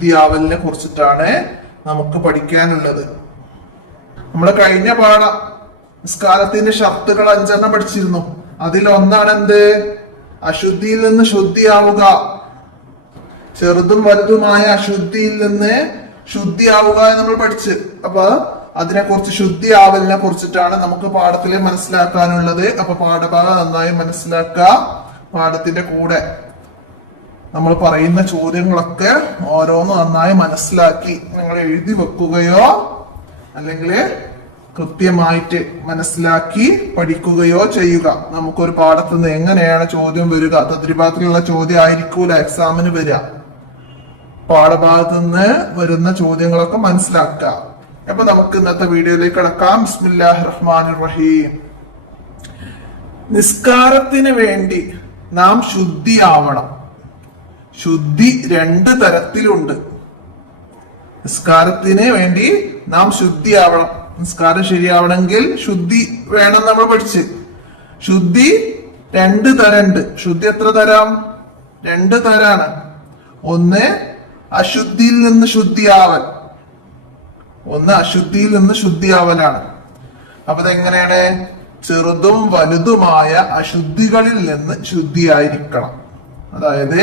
അശുദ്ധിയാവലിനെ കുറിച്ചിട്ടാണ് നമുക്ക് പഠിക്കാനുള്ളത്. നമ്മള് കഴിഞ്ഞ പാഠം നിസ്കാരത്തിന്റെ ഷർത്തുകൾ 5 പഠിച്ചിരുന്നു. അതിലൊന്നാണ് എന്ത്? അശുദ്ധിയിൽ നിന്ന് ശുദ്ധിയാവുക. ചെറുതും വലുതുമായ അശുദ്ധിയിൽ നിന്ന് ശുദ്ധിയാവുക എന്ന് നമ്മൾ പഠിച്ച്. അപ്പൊ അതിനെക്കുറിച്ച് ശുദ്ധിയാവലിനെ കുറിച്ചിട്ടാണ് നമുക്ക് പാഠത്തിൽ മനസ്സിലാക്കാനുള്ളത്. അപ്പൊ പാഠഭാഗം നന്നായി മനസ്സിലാക്കുക. പാഠത്തിന്റെ കൂടെ നമ്മൾ പറയുന്ന ചോദ്യങ്ങളൊക്കെ ഓരോന്നും നന്നായി മനസ്സിലാക്കി നിങ്ങൾ എഴുതി വെക്കുകയോ അല്ലെങ്കിൽ കൃത്യമായിട്ട് മനസ്സിലാക്കി പഠിക്കുകയോ ചെയ്യുക. നമുക്കൊരു പാഠത്തിൽ നിന്ന് എങ്ങനെയാണ് ചോദ്യം വരിക? തദ്രിഭാഗത്തിലുള്ള ചോദ്യം ആയിരിക്കൂല എക്സാമിന് വരിക. പാഠഭാഗത്ത് നിന്ന് വരുന്ന ചോദ്യങ്ങളൊക്കെ മനസ്സിലാക്കുക. അപ്പൊ നമുക്ക് ഇന്നത്തെ വീഡിയോയിലേക്ക് കടക്കാം. ബിസ്മില്ലാഹിർ റഹ്മാനിർ റഹീം. നിസ്കാരത്തിന് വേണ്ടി നാം ശുദ്ധിയാവണം. ശുദ്ധി 2 തരത്തിലുണ്ട്. നിസ്കാരത്തിന് വേണ്ടി നാം ശുദ്ധിയാവണം. നിസ്കാരം ശരിയാവണമെങ്കിൽ ശുദ്ധി വേണം നമ്മൾ പഠിച്ച്. ശുദ്ധി 2 തരമുണ്ട്. ശുദ്ധി എത്ര തരം? 2 തരാണ്. ഒന്ന് അശുദ്ധിയിൽ നിന്ന് ശുദ്ധിയാവൽ. അശുദ്ധിയിൽ നിന്ന് ശുദ്ധിയാവലാണ്. അപ്പൊ അതെങ്ങനെയാണ്? ചെറുതും വലുതുമായ അശുദ്ധികളിൽ നിന്ന് ശുദ്ധിയായിരിക്കണം. അതായത്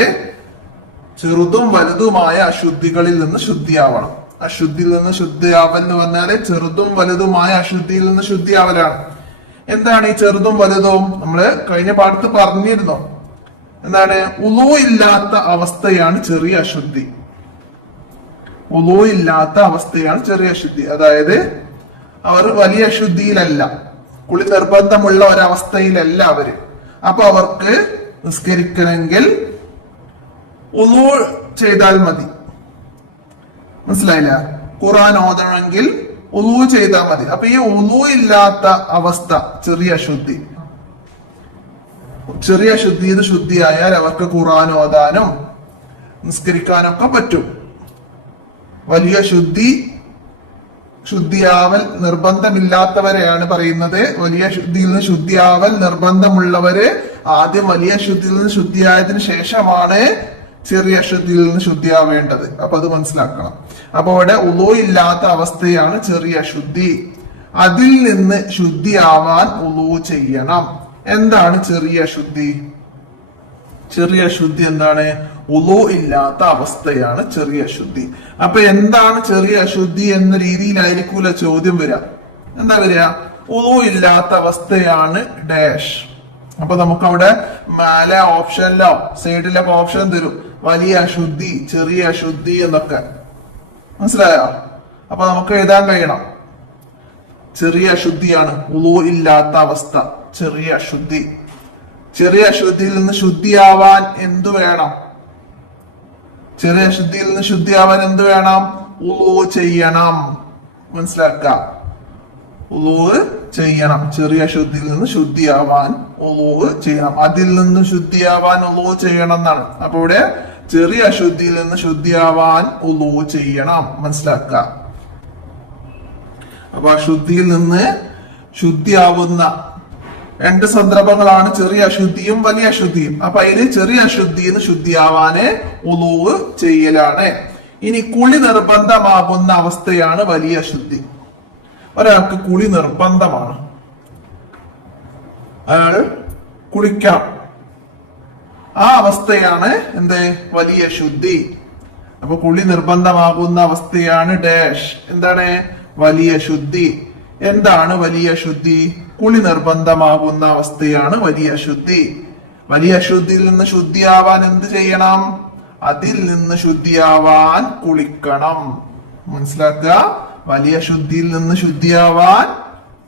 ചെറുതും വലുതുമായ അശുദ്ധികളിൽ നിന്ന് ശുദ്ധിയാവണം. അശുദ്ധിയിൽ നിന്ന് ശുദ്ധിയാവൽ എന്ന് പറഞ്ഞാല് ചെറുതും വലുതുമായ അശുദ്ധിയിൽ നിന്ന് ശുദ്ധിയാവലാണ്. എന്താണ് ഈ ചെറുതും വലുതും? നമ്മള് കഴിഞ്ഞ പാഠത്ത് പറഞ്ഞിരുന്നു. എന്താണ്? ഉളൂ ഇല്ലാത്ത അവസ്ഥയാണ് ചെറിയ അശുദ്ധി. ഉളൂ ഇല്ലാത്ത അവസ്ഥയാണ് ചെറിയ അശുദ്ധി. അതായത് അവർ വലിയ അശുദ്ധിയിലല്ല, കുളി നിർബന്ധമുള്ള ഒരവസ്ഥയിലല്ല അവര്. അപ്പൊ അവർക്ക് നിസ്കരിക്കണമെങ്കിൽ ഉളൂ ചെയ്താൽ മതി. മനസ്സിലായില്ല? ഖുർആൻ ഓതണമെങ്കിൽ ഉളൂ ചെയ്താൽ മതി. അപ്പൊ ഈ ഉളൂ ഇല്ലാത്ത അവസ്ഥ ചെറിയ അശുദ്ധി. ചെറിയ അശുദ്ധിയിൽ ശുദ്ധിയായാൽ അവർക്ക് ഖുർആൻ ഓതാനും നിസ്കരിക്കാനൊക്കെ പറ്റും. വലിയ ശുദ്ധിയാവൽ നിർബന്ധമില്ലാത്തവരെയാണ് പറയുന്നത്. വലിയ ശുദ്ധിയിൽ നിന്ന് ശുദ്ധിയാവൽ നിർബന്ധമുള്ളവര് ആദ്യം വലിയ ശുദ്ധിയിൽ നിന്ന് ശുദ്ധിയായതിനു ശേഷമാണ് ചെറിയ അശുദ്ധിയിൽ നിന്ന് ശുദ്ധിയാവേണ്ടത്. അപ്പൊ അത് മനസ്സിലാക്കണം. അപ്പൊ അവിടെ ഉളൂ ഇല്ലാത്ത അവസ്ഥയാണ് ചെറിയ അശുദ്ധി. അതിൽ നിന്ന് ശുദ്ധിയാവാൻ ഉളൂ ചെയ്യണം. എന്താണ് ചെറിയ അശുദ്ധി? ചെറിയ അശുദ്ധി എന്താണ്? ഉളൂ ഇല്ലാത്ത അവസ്ഥയാണ് ചെറിയ അശുദ്ധി. അപ്പൊ എന്താണ് ചെറിയ അശുദ്ധി എന്ന രീതിയിലായിരിക്കൂല ചോദ്യം വരിക. എന്താ വരിക? ഉളൂ ഇല്ലാത്ത അവസ്ഥയാണ് ഡാഷ്. അപ്പൊ നമുക്ക് അവിടെ മേലെ ഓപ്ഷനിലോ സൈഡിലൊക്കെ ഓപ്ഷൻ തരും. വലിയ അശുദ്ധി, ചെറിയ അശുദ്ധി എന്നൊക്കെ. മനസ്സിലായോ? അപ്പൊ നമുക്ക് എഴുതാൻ കഴിയണം. ചെറിയ അശുദ്ധിയാണ് ഉളൂ ഇല്ലാത്ത അവസ്ഥ, ചെറിയ അശുദ്ധി. ചെറിയ അശുദ്ധിയിൽ നിന്ന് ശുദ്ധിയാവാൻ എന്തു വേണം? ചെറിയ അശുദ്ധിയിൽ നിന്ന് ശുദ്ധിയാവാൻ എന്ത് വേണം? ഉളൂ ചെയ്യണം. മനസ്സിലാക്കുക. ഉളൂ ചെയ്യണം. ചെറിയ അശുദ്ധിയിൽ നിന്ന് ശുദ്ധിയാവാൻ ഉളൂ ചെയ്യണം. അതിൽ നിന്ന് ശുദ്ധിയാവാൻ ഉളൂ ചെയ്യണം എന്നാണ്. അപ്പൊ ഇവിടെ ചെറിയ അശുദ്ധിയിൽ നിന്ന് ശുദ്ധിയാവാൻ ഉളൂ ചെയ്യണം. മനസ്സിലാക്കുക. അപ്പൊ അശുദ്ധിയിൽ നിന്ന് ശുദ്ധിയാവുന്ന 2 സന്ദർഭങ്ങളാണ് ചെറിയ അശുദ്ധിയും വലിയ അശുദ്ധിയും. അപ്പൊ അതില് ചെറിയ അശുദ്ധിയിൽ നിന്ന് ശുദ്ധിയാവാന് ഉളൂ ചെയ്യലാണ്. ഇനി കുളി നിർബന്ധമാകുന്ന അവസ്ഥയാണ് വലിയ അശുദ്ധി. ഒരാൾക്ക് കുളി നിർബന്ധമാണ്, അയാൾ കുളിക്കണം. ആ അവസ്ഥയാണ് എന്ത്? വലിയ ശുദ്ധി. അപ്പൊ കുളി നിർബന്ധമാകുന്ന അവസ്ഥയാണ് ഡാഷ്. എന്താണ്? വലിയ ശുദ്ധി. എന്താണ് വലിയ ശുദ്ധി? കുളി നിർബന്ധമാകുന്ന അവസ്ഥയാണ് വലിയ ശുദ്ധി. വലിയ ശുദ്ധിയിൽ നിന്ന് ശുദ്ധിയാവാൻ എന്ത് ചെയ്യണം? അതിൽ നിന്ന് ശുദ്ധിയാവാൻ കുളിക്കണം. മനസ്സിലാക്കുക. വലിയ ശുദ്ധിയിൽ നിന്ന് ശുദ്ധിയാവാൻ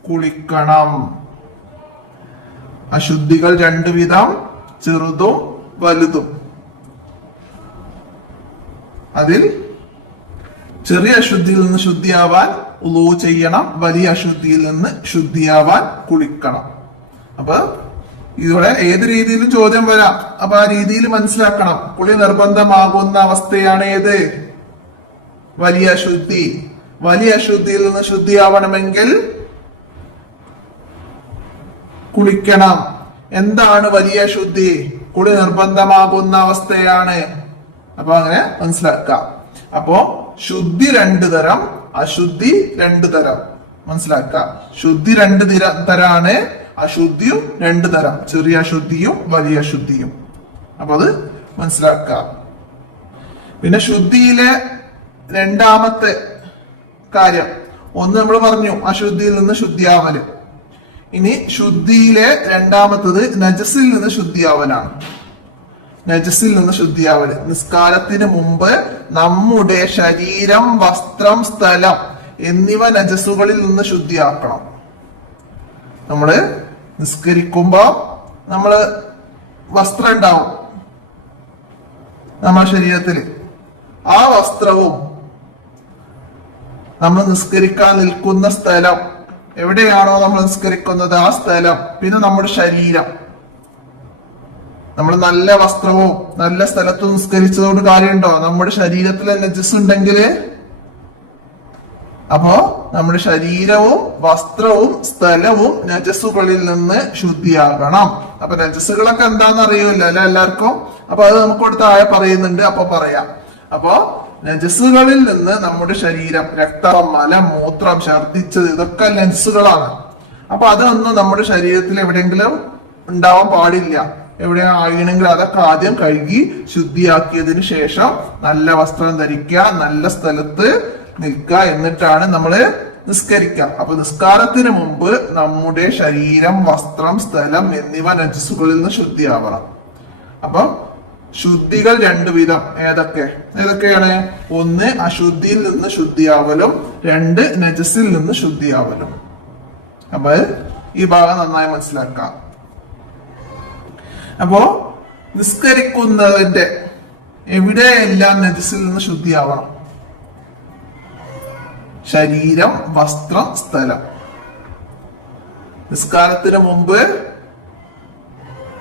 കുളിക്കണം. അശുദ്ധികൾ 2 വിധം, ചെറുതും വലുതും. അതിൽ ചെറിയ അശുദ്ധിയിൽ നിന്ന് ശുദ്ധിയാവാൻ ഉളൂ ചെയ്യണം. വലിയ അശുദ്ധിയിൽ നിന്ന് ശുദ്ധിയാവാൻ കുളിക്കണം. അപ്പൊ ഇതോടെ ഏത് രീതിയിലും ചോദ്യം വരാം. അപ്പൊ ആ രീതിയിൽ മനസ്സിലാക്കണം. കുളി നിർബന്ധമാകുന്ന അവസ്ഥയാണ് ഏത്? വലിയ അശുദ്ധി. വലിയ അശുദ്ധിയിൽ നിന്ന് ശുദ്ധിയാവണമെങ്കിൽ കുളിക്കണം. എന്താണ് വലിയ ശുദ്ധി? കുളി നിർബന്ധമാകുന്ന അവസ്ഥയാണ്. അപ്പൊ അങ്ങനെ മനസ്സിലാക്കാം. അപ്പോ ശുദ്ധി രണ്ടു തരം, അശുദ്ധി രണ്ടു തരം. മനസ്സിലാക്ക. ശുദ്ധി രണ്ടു തരാണ്, അശുദ്ധിയും രണ്ടു തരം, ചെറിയ അശുദ്ധിയും വലിയ അശുദ്ധിയും. അപ്പൊ അത് മനസ്സിലാക്ക. പിന്നെ ശുദ്ധിയിലെ രണ്ടാമത്തെ കാര്യം, ഒന്ന് നമ്മൾ പറഞ്ഞു അശുദ്ധിയിൽ നിന്ന് ശുദ്ധിയാവല്. ഇനി ശുദ്ധിയിലെ രണ്ടാമത്തത് നജസിൽ നിന്ന് ശുദ്ധിയാവലാണ്. നജസിൽ നിന്ന് ശുദ്ധിയാവല്. നിസ്കാരത്തിന് മുമ്പ് നമ്മുടെ ശരീരം, വസ്ത്രം, സ്ഥലം എന്നിവ നജസുകളിൽ നിന്ന് ശുദ്ധിയാക്കണം. നമ്മള് നിസ്കരിക്കുമ്പോ നമ്മള് വസ്ത്രം ഉണ്ടാവും നമ്മുടെ ശരീരത്തില്. ആ വസ്ത്രവും നമ്മൾ നിസ്കരിക്കാൻ നിൽക്കുന്ന സ്ഥലം, എവിടെയാണോ നമ്മൾ നിസ്കരിക്കുന്നത് ആ സ്ഥലം, പിന്നെ നമ്മുടെ ശരീരം. നമ്മൾ നല്ല വസ്ത്രവും നല്ല സ്ഥലത്തും നിസ്കരിച്ചതുകൊണ്ട് കാര്യമുണ്ടോ? നമ്മുടെ ശരീരത്തിലെ നജസ് ഉണ്ടെങ്കിൽ അപ്പോ നമ്മുടെ ശരീരവും വസ്ത്രവും സ്ഥലവും നജസുകളിൽ നിന്ന് ശുദ്ധിയാകണം. അപ്പൊ നജസുകളൊക്കെ എന്താന്ന് അറിയില്ല അല്ലെ എല്ലാവർക്കും. അപ്പൊ അത് നമുക്ക് കൊടുത്ത ആയ പറയുന്നുണ്ട്, അപ്പൊ പറയാം. അപ്പോ നജസുകളിൽ നിന്ന് നമ്മുടെ ശരീരം, രക്തം, മലം, മൂത്രം, ഛർദിച്ചത്, ഇതൊക്കെ നജസുകളാണ്. അപ്പൊ അതൊന്നും നമ്മുടെ ശരീരത്തിൽ എവിടെയെങ്കിലും ഉണ്ടാവാൻ പാടില്ല. എവിടെ ആകണമെങ്കിൽ അതൊക്കെ ആദ്യം കഴുകി ശുദ്ധിയാക്കിയതിനു ശേഷം നല്ല വസ്ത്രം ധരിക്കുക, നല്ല സ്ഥലത്ത് നിൽക്കുക, എന്നിട്ടാണ് നമ്മള് നിസ്കരിക്കുക. അപ്പൊ നിസ്കാരത്തിന് മുമ്പ് നമ്മുടെ ശരീരം, വസ്ത്രം, സ്ഥലം എന്നിവ നജസുകളിൽ നിന്ന് ശുദ്ധിയാവണം. അപ്പൊ ശുദ്ധികൾ രണ്ടു വിധം. ഏതൊക്കെയാണ്? ഒന്ന് അശുദ്ധിയിൽ നിന്ന് ശുദ്ധിയാവലും, രണ്ട് നജസിൽ നിന്ന് ശുദ്ധിയാവലും. അപ്പൊ ഈ ഭാഗം നന്നായി മനസ്സിലാക്കാം. അപ്പോ നിസ്കരിക്കുന്നതിന്റെ എവിടെയെല്ലാം നജസിൽ നിന്ന് ശുദ്ധിയാവണം? ശരീരം, വസ്ത്രം, സ്ഥലം. നിസ്കാരത്തിന് മുമ്പ്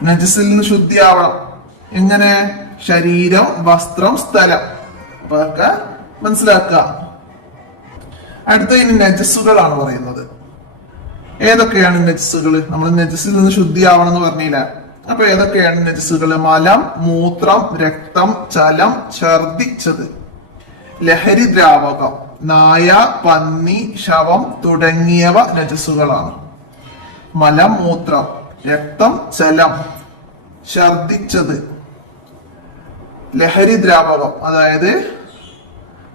നജസിൽ നിന്ന് ശുദ്ധിയാവണം. എങ്ങനെ? ശരീരം, വസ്ത്രം, സ്ഥലം. അപ്പൊ അതൊക്കെ മനസ്സിലാക്കുക. അടുത്ത ഇനി നജസ്സുകളാണ് പറയുന്നത്. ഏതൊക്കെയാണ് നജസ്സുകൾ? നമ്മൾ നജസിൽ നിന്ന് ശുദ്ധിയാവണം എന്ന് പറഞ്ഞില്ല. അപ്പൊ ഏതൊക്കെയാണ് നജസ്സുകൾ? മലം, മൂത്രം, രക്തം, ചലം, ഛർദിച്ചത്, ലഹരി ദ്രാവകം, നായ, പന്നി, ശവം തുടങ്ങിയവ നജസ്സുകളാണ്. മലം, മൂത്രം, രക്തം, ചലം, ഛർദിച്ചത്, ലഹരി ദ്രാവകം അതായത്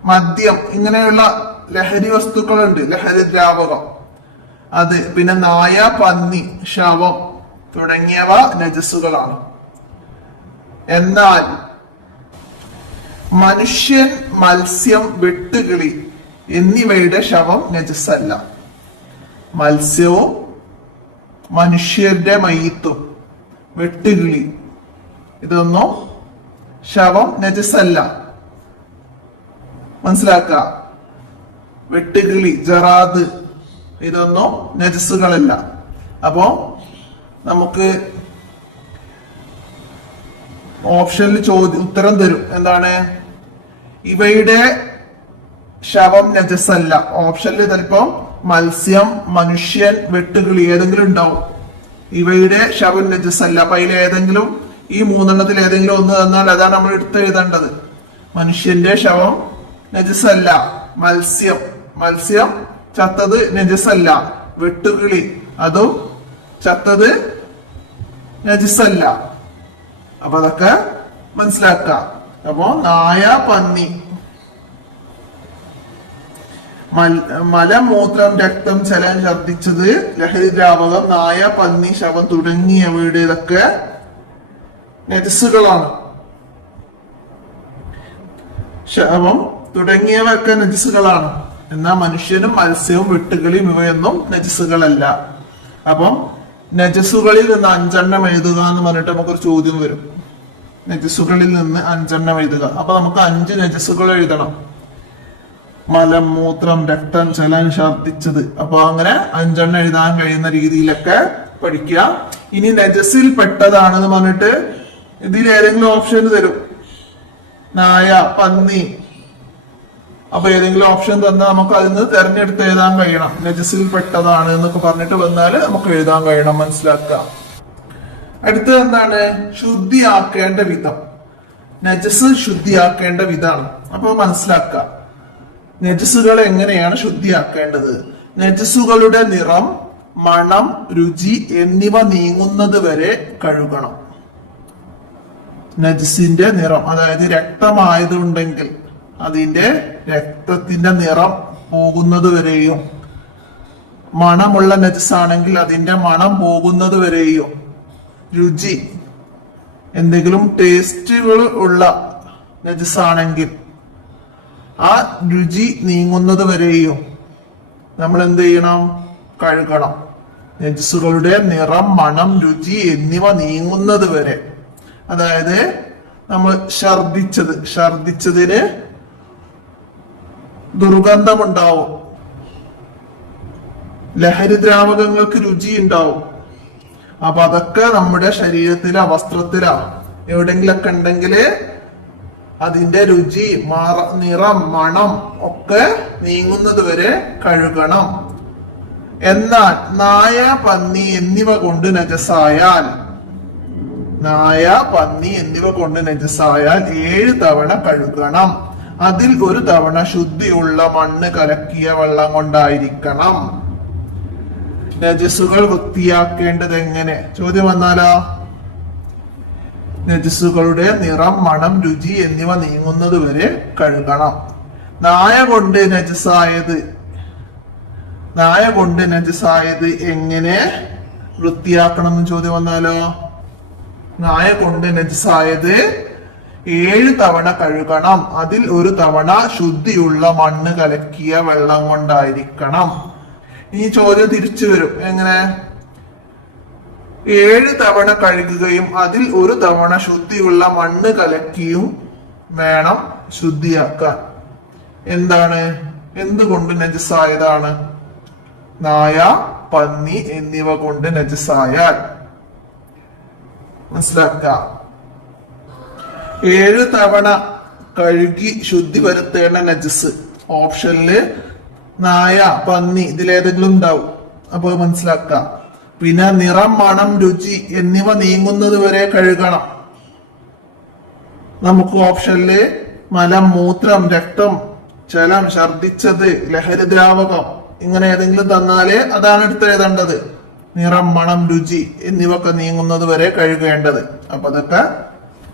മദ്യം, ഇങ്ങനെയുള്ള ലഹരി വസ്തുക്കളുണ്ട്, ലഹരി ദ്രാവകം അത്. പിന്നെ നായ, പന്നി, ശവം തുടങ്ങിയവ നജസ്സുകളാണ്. എന്നാൽ മനുഷ്യൻ, മത്സ്യം, വെട്ടുകിളി എന്നിവയുടെ ശവം നജസ്സല്ല. മത്സ്യവും മനുഷ്യരുടെ മയ്യിത്തും വെട്ടുകിളി ഇതൊന്നും ശവം നജസ്സല്ല. മനസ്സിലാക്കുക. വെട്ടുകിളി, ജറാദ് ഇതൊന്നും നജസ്സുകളല്ല. അപ്പോ നമുക്ക് ഓപ്ഷനിൽ ഉത്തരം തരും. എന്താണ്? ഇവയുടെ ശവം നജസ്സല്ല. ഓപ്ഷനിൽ ചിലപ്പം മത്സ്യം, മനുഷ്യൻ, വെട്ടുകിളി ഏതെങ്കിലും ഉണ്ടാവും. ഇവയുടെ ശവം നജസ്സല്ല. അപ്പൊ അതിൽ ഏതെങ്കിലും, ഈ മൂന്നെണ്ണത്തിൽ ഏതെങ്കിലും ഒന്ന് തന്നാൽ അതാണ് നമ്മൾ എടുത്ത് എഴുതേണ്ടത്. മനുഷ്യന്റെ ശവം നജസ്സല്ല. മത്സ്യം ചത്തത് നജസ്സല്ല. വെട്ടുകിളി അതും ചത്തത് നജസ്സല്ല. അപ്പൊ അതൊക്കെ മനസ്സിലാക്കാം. അപ്പോ നായ, പന്നി, മലം, മൂത്രം, രക്തം, ചലം, ഛർദിച്ചത്, ലഹരി ദ്രാവകം, നായ, പന്നി, ശവം തുടങ്ങിയവയുടെ ഇതൊക്കെ നജസ്സുകളാണ്. ശവം തുടങ്ങിയവയൊക്കെ നജസ്സുകളാണ്. എന്നാൽ മനുഷ്യനും മത്സ്യവും വെട്ടുകിളിയും ഇവയൊന്നും നജസ്സുകളല്ല. അപ്പം നജസ്സുകളിൽ നിന്ന് 5 എണ്ണം എഴുതുക എന്ന് പറഞ്ഞിട്ട് നമുക്കൊരു ചോദ്യം വരും. നജസ്സുകളിൽ നിന്ന് 5 എണ്ണം എഴുതുക. അപ്പൊ നമുക്ക് 5 നജസ്സുകൾ എഴുതണം. മലം, മൂത്രം, രക്തം, ചലം, ഛർദിച്ചത്. അപ്പൊ അങ്ങനെ 5 എണ്ണം എഴുതാൻ കഴിയുന്ന രീതിയിലൊക്കെ പഠിക്കുക. ഇനി നജസിൽ പെട്ടതാണെന്ന് പറഞ്ഞിട്ട് ഇതിൽ ഏതെങ്കിലും ഓപ്ഷൻ തരും. നായ, പന്നി. അപ്പൊ ഏതെങ്കിലും ഓപ്ഷൻ തന്നാൽ നമുക്ക് അതിൽ നിന്ന് തെരഞ്ഞെടുത്ത് എഴുതാൻ കഴിയണം. നജസിൽ പെട്ടതാണ് എന്നൊക്കെ പറഞ്ഞിട്ട് വന്നാൽ നമുക്ക് എഴുതാൻ കഴിയണം. മനസ്സിലാക്കുക. അടുത്തത് എന്താണ്? ശുദ്ധിയാക്കേണ്ട വിധം. നജസ് ശുദ്ധിയാക്കേണ്ട വിധാനം. അപ്പൊ മനസ്സിലാക്കുക, നജസുകൾ എങ്ങനെയാണ് ശുദ്ധിയാക്കേണ്ടത്. നജസുകളുടെ നിറം, മണം, രുചി എന്നിവ നീങ്ങുന്നത് വരെ കഴുകണം. നജസിന്റെ നിറം, അതായത് രക്തമായതുണ്ടെങ്കിൽ അതിന്റെ രക്തത്തിന്റെ നിറം പോകുന്നത് വരെയും, മണമുള്ള നജസാണെങ്കിൽ അതിന്റെ മണം പോകുന്നത് വരെയും, രുചി എന്തെങ്കിലും ടേസ്റ്റുകൾ ഉള്ള നജസാണെങ്കിൽ ആ രുചി നീങ്ങുന്നത് വരെയും നമ്മൾ എന്ത് ചെയ്യണം? കഴുകണം. നജസുകളുടെ നിറം, മണം, രുചി എന്നിവ നീങ്ങുന്നത് വരെ. അതായത് നമ്മൾ ഛർദിച്ചതിന് ദുർഗന്ധമുണ്ടാവും, ലഹരി ദ്രാവകങ്ങൾക്ക് രുചി ഉണ്ടാവും. അപ്പൊ അതൊക്കെ നമ്മുടെ ശരീരത്തിലോ വസ്ത്രത്തിലോ എവിടെങ്കിലൊക്കെ ഉണ്ടെങ്കിൽ അതിന്റെ രുചി, നിറം, മണം ഒക്കെ നീങ്ങുന്നത് വരെ കഴുകണം. എന്നാൽ നായ, പന്നി എന്നിവ കൊണ്ട് നജസായാൽ 7 തവണ കഴുകണം. അതിൽ ഒരു തവണ ശുദ്ധിയുള്ള മണ്ണ് കലക്കിയ വെള്ളം കൊണ്ടായിരിക്കണം. നജസുകൾ വൃത്തിയാക്കേണ്ടത് എങ്ങനെ? ചോദ്യം വന്നാലോ? നജസുകളുടെ നിറം, മണം, രുചി എന്നിവ നീങ്ങുന്നത് വരെ കഴുകണം. നായ കൊണ്ട് നജസായത് എങ്ങനെ വൃത്തിയാക്കണം എന്ന് ചോദ്യം വന്നാലോ? നായ കൊണ്ട് നജസായത് 7 തവണ കഴുകണം. അതിൽ ഒരു തവണ ശുദ്ധിയുള്ള മണ്ണ് കലക്കിയ വെള്ളം കൊണ്ടായിരിക്കണം. ഈ ചോദ്യം തിരിച്ചു വരും. എങ്ങനെ? 7 തവണ കഴുകുകയും അതിൽ ഒരു തവണ ശുദ്ധിയുള്ള മണ്ണ് കലക്കിയും വേണം ശുദ്ധിയാക്കാൻ. എന്താണ്? എന്തുകൊണ്ട് നജസായതാണ്? നായ, പന്നി എന്നിവ കൊണ്ട് നജസായാൽ. മനസ്സിലാക്കുക. 7 തവണ കഴുകി ശുദ്ധി വരുത്തേണ്ട നജസ് ഓപ്ഷനില് നായ, പന്നി ഇതിലേതെങ്കിലും ഉണ്ടാവും. അപ്പൊ മനസ്സിലാക്കുക. പിന്നെ നിറം, മണം, രുചി എന്നിവ നീങ്ങുന്നത് വരെ കഴുകണം. നമുക്ക് ഓപ്ഷനില് മലം, മൂത്രം, രക്തം, ജലം, ഛർദിച്ചത്, ലഹരി ദ്രാവകം ഇങ്ങനെ ഏതെങ്കിലും തന്നാല് അതാണ് എടുത്ത് എഴുതേണ്ടത്. നിറം, മണം, രുചി എന്നിവയൊക്കെ നീങ്ങുന്നത് വരെ കഴുകേണ്ടത്. അപ്പൊ അതൊക്കെ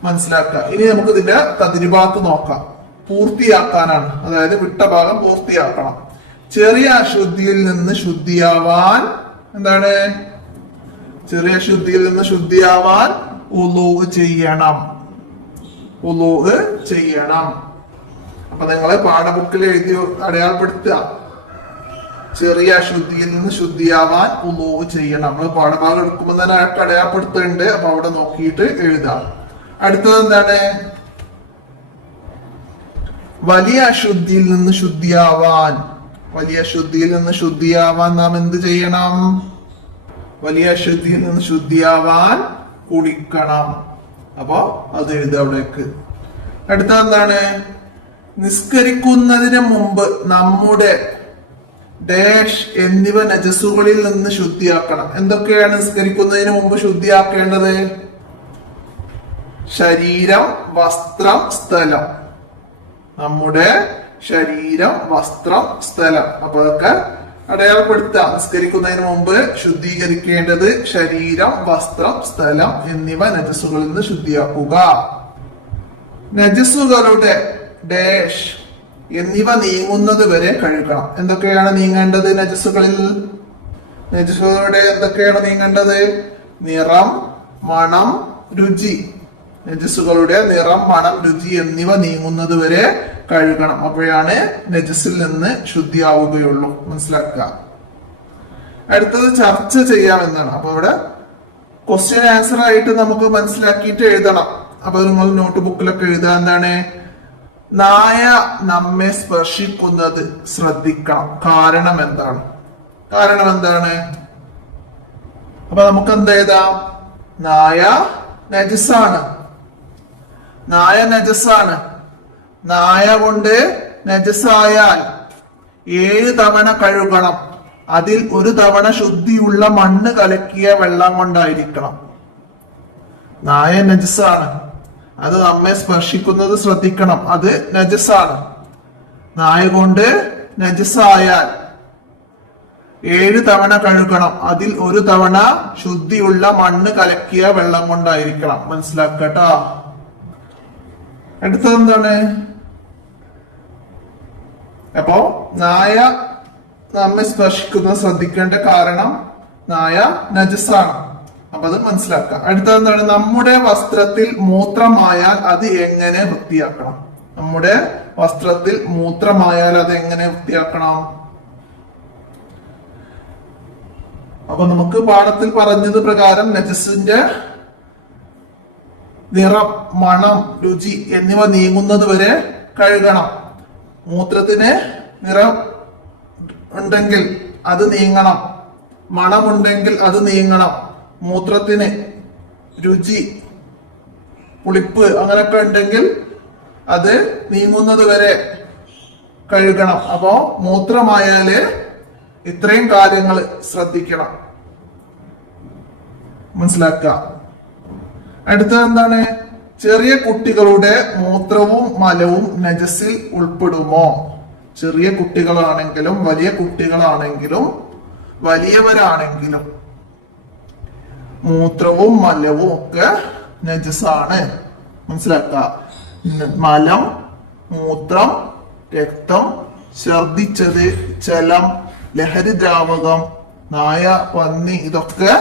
മനസ്സിലാക്കുക. ഇനി നമുക്ക് ഇതിന്റെ തദ്രിഭാഗത്ത് നോക്കാം. പൂർത്തിയാക്കാനാണ്, അതായത് വിട്ട ഭാഗം പൂർത്തിയാക്കണം. ചെറിയ അശുദ്ധിയിൽ നിന്ന് ശുദ്ധിയാവാൻ എന്താണ്? ചെറിയ അശുദ്ധിയിൽ നിന്ന് ശുദ്ധിയാവാൻ ഉളൂ ചെയ്യണം. അപ്പൊ നിങ്ങള് പാഠബുക്കിൽ എഴുതി അടയാളപ്പെടുത്തുക. ചെറിയ അശുദ്ധിയിൽ നിന്ന് ശുദ്ധിയാവാൻ ഉളൂ ചെയ്യണം. നമ്മൾ പാഠഭാഗം എടുക്കുമ്പോൾ തന്നെ അടയാളപ്പെടുത്തുന്നുണ്ട്. അപ്പൊ അവിടെ നോക്കിയിട്ട് എഴുതാം. അടുത്തത് എന്താണ്? വലിയ അശുദ്ധിയിൽ നിന്ന് ശുദ്ധിയാവാൻ. വലിയ അശുദ്ധിയിൽ നിന്ന് ശുദ്ധിയാവാൻ നാം എന്ത് ചെയ്യണം? വലിയ അശുദ്ധിയിൽ നിന്ന് ശുദ്ധിയാവാൻ കുടിക്കണം. അപ്പൊ അത് എഴുതുക അവിടേക്ക്. അടുത്ത എന്താണ്? നിസ്കരിക്കുന്നതിന് മുമ്പ് നമ്മുടെ ഡാഷ് എന്നിവ നജസുകളിൽ നിന്ന് ശുദ്ധിയാക്കണം. എന്തൊക്കെയാണ് നിസ്കരിക്കുന്നതിന് മുമ്പ് ശുദ്ധിയാക്കേണ്ടത്? ശരീരം, വസ്ത്രം, സ്ഥലം. നമ്മുടെ ശരീരം, വസ്ത്രം, സ്ഥലം. അപ്പൊ അതൊക്കെ അടയാളപ്പെടുത്തുക. നിസ്കരിക്കുന്നതിന് മുമ്പ് ശുദ്ധീകരിക്കേണ്ടത് ശരീരം, വസ്ത്രം, സ്ഥലം എന്നിവ നജസുകളിൽ നിന്ന് ശുദ്ധിയാക്കുക. നജസുകളുടെ ഡാഷ് എന്നിവ നീങ്ങുന്നത് വരെ കഴുകണം. എന്തൊക്കെയാണ് നീങ്ങേണ്ടത് നജസുകളിൽ? നജസുകളുടെ എന്തൊക്കെയാണ് നീങ്ങേണ്ടത്? നിറം, മണം, രുചി. നജസുകളുടെ നിറം, മണം, രുചി എന്നിവ നീങ്ങുന്നത് വരെ കഴുകണം. അപ്പോഴാണ് നജസിൽ നിന്ന് ശുദ്ധിയാവുകയുള്ളൂ. മനസ്സിലാക്കുക. അടുത്തത് ചർച്ച ചെയ്യാമെന്നാണ്. അപ്പൊ ഇവിടെ ക്വസ്റ്റ്യൻ ആൻസർ ആയിട്ട് നമുക്ക് മനസ്സിലാക്കിയിട്ട് എഴുതണം. അപ്പൊ നിങ്ങൾ നോട്ട് ബുക്കിലൊക്കെ എഴുതാൻ എന്താണ്? നായ നമ്മെ സ്പർശിക്കുന്നത് ശ്രദ്ധിക്കണം. കാരണം എന്താണ്? അപ്പൊ നമുക്ക് എന്ത് എഴുതാം? നായ നജസാണ്. നായ കൊണ്ട് നജസായാൽ 7 തവണ കഴുകണം. അതിൽ ഒരു തവണ ശുദ്ധിയുള്ള മണ്ണ് കലക്കിയ വെള്ളം കൊണ്ടായിരിക്കണം. നായ നജസാണ്. അത് നമ്മെ സ്പർശിക്കുന്നത് ശ്രദ്ധിക്കണം, അത് നജസാണ്. നായ കൊണ്ട് നജസായാൽ 7 തവണ കഴുകണം. അതിൽ 1 തവണ ശുദ്ധിയുള്ള മണ്ണ് കലക്കിയ വെള്ളം കൊണ്ടായിരിക്കണം. മനസ്സിലാക്കട്ടോ. അടുത്തത് എന്താണ്? അപ്പോ നായ നമ്മെ സ്പർശിക്കുന്നത് ശ്രദ്ധിക്കേണ്ട കാരണം നായ നജസാണ്. അപ്പൊ അത് മനസ്സിലാക്കാം. അടുത്തത് എന്താണ്? നമ്മുടെ വസ്ത്രത്തിൽ മൂത്രമായാൽ അത് എങ്ങനെ വൃത്തിയാക്കണം? നമ്മുടെ വസ്ത്രത്തിൽ മൂത്രമായാൽ അത് എങ്ങനെ വൃത്തിയാക്കണം? അപ്പൊ നമുക്ക് പാഠത്തിൽ പറഞ്ഞത് പ്രകാരം നജസിന്റെ നിറം, മണം, രുചി എന്നിവ നീങ്ങുന്നത് വരെ കഴുകണം. മൂത്രത്തിന് നിറം ഉണ്ടെങ്കിൽ അത് നീങ്ങണം, മണമുണ്ടെങ്കിൽ അത് നീങ്ങണം, മൂത്രത്തിന് രുചി, പുളിപ്പ് അങ്ങനെയൊക്കെ ഉണ്ടെങ്കിൽ അത് നീങ്ങുന്നത് വരെ കഴുകണം. അപ്പോ മൂത്രമായാല് ഇത്രയും കാര്യങ്ങൾ ശ്രദ്ധിക്കണം. മനസ്സിലാക്കുക. അടുത്തത് എന്താണ്? ചെറിയ കുട്ടികളുടെ മൂത്രവും മലവും നജസിൽ ഉൾപ്പെടുമോ? ചെറിയ കുട്ടികളാണെങ്കിലും വലിയ കുട്ടികളാണെങ്കിലും വലിയവരാണെങ്കിലും മൂത്രവും മലവും ഒക്കെ നജസാണ്. മനസ്സിലാക്കുക. മലം, മൂത്രം, രക്തം, ഛർദിച്ചത്, ജലം, ലഹരി ദ്രാവകം, നായ, പന്നി ഇതൊക്കെ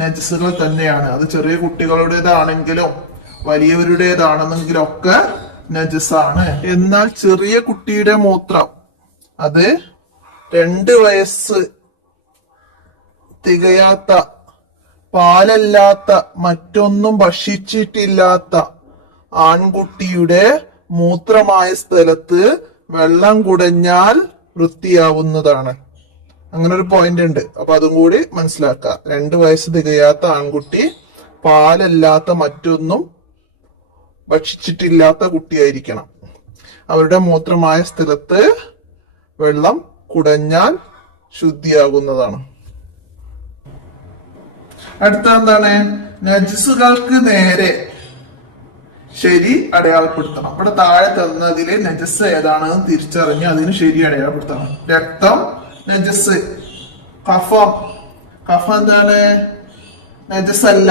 നജസുകൾ തന്നെയാണ്. അത് ചെറിയ കുട്ടികളുടേതാണെങ്കിലും വലിയവരുടേതാണെന്നെങ്കിലും ഒക്കെ നജസാണ്. എന്നാൽ ചെറിയ കുട്ടിയുടെ മൂത്രം അത് 2 വയസ്സ് തികയാത്ത, പാലല്ലാത്ത, മറ്റൊന്നും ഭക്ഷിച്ചിട്ടില്ലാത്ത ആൺകുട്ടിയുടെ മൂത്രമായ സ്ഥലത്ത് വെള്ളം കുടഞ്ഞാൽ വൃത്തിയാവുന്നതാണ്. അങ്ങനെ ഒരു പോയിന്റ് ഉണ്ട്. അപ്പൊ അതും കൂടി മനസ്സിലാക്കുക. 2 വയസ്സ് തികയാത്ത ആൺകുട്ടി, പാലല്ലാത്ത മറ്റൊന്നും ഭക്ഷിച്ചിട്ടില്ലാത്ത കുട്ടിയായിരിക്കണം. അവരുടെ മൂത്രമായ സ്ഥലത്ത് വെള്ളം കുടഞ്ഞാൽ ശുദ്ധിയാകുന്നതാണ്. അടുത്ത എന്താണ്? നജസുകൾക്ക് നേരെ ശരി അടയാളപ്പെടുത്തണം. ഇവിടെ താഴെ തന്നതില് നജസ് ഏതാണെന്ന് തിരിച്ചറിഞ്ഞ് അതിന് ശരി അടയാളപ്പെടുത്തണം. രക്തം നജസ്, കഫം, കഫം എന്താണ്? നജസല്ല,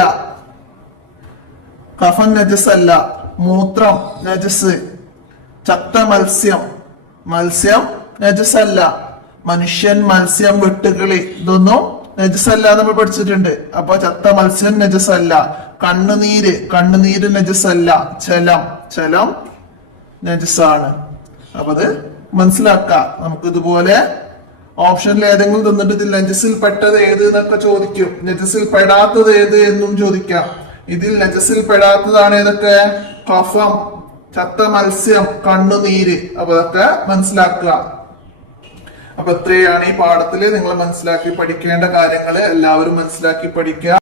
കഫം നജസല്ല. മൂത്രം നജസ്. ചത്ത മത്സ്യം, മത്സ്യം നജസല്ല. മനുഷ്യൻ, മത്സ്യം, വെട്ടുകിളി ഇതൊന്നും നജസല്ല നമ്മൾ പഠിച്ചിട്ടുണ്ട്. അപ്പൊ ചത്ത മത്സ്യം നജസല്ല. കണ്ണുനീര്, കണ്ണുനീര് നജസല്ല. ജലം, ജലം നജസാണ്. അപ്പൊ അത് മനസ്സിലാക്കാം. നമുക്ക് ഇതുപോലെ ഓപ്ഷനിൽ ഏതെങ്കിലും തന്നിട്ട് ഇതിൽ നജസിൽ പെട്ടത് ഏത് എന്നൊക്കെ ചോദിക്കും. നജസിൽ പെടാത്തത് ഏത് എന്നും ചോദിക്കാം. ഇതിൽ നജസിൽ പെടാത്തതാണ് ഏതൊക്കെ? കഫം, ചത്ത മത്സ്യം, കണ്ണുനീര്. അപ്പൊ അതൊക്കെ മനസ്സിലാക്കുക. അപ്പൊ ഇത്രയാണ് ഈ പാഠത്തില് നിങ്ങൾ മനസ്സിലാക്കി പഠിക്കേണ്ട കാര്യങ്ങള്. എല്ലാവരും മനസ്സിലാക്കി പഠിക്കുക.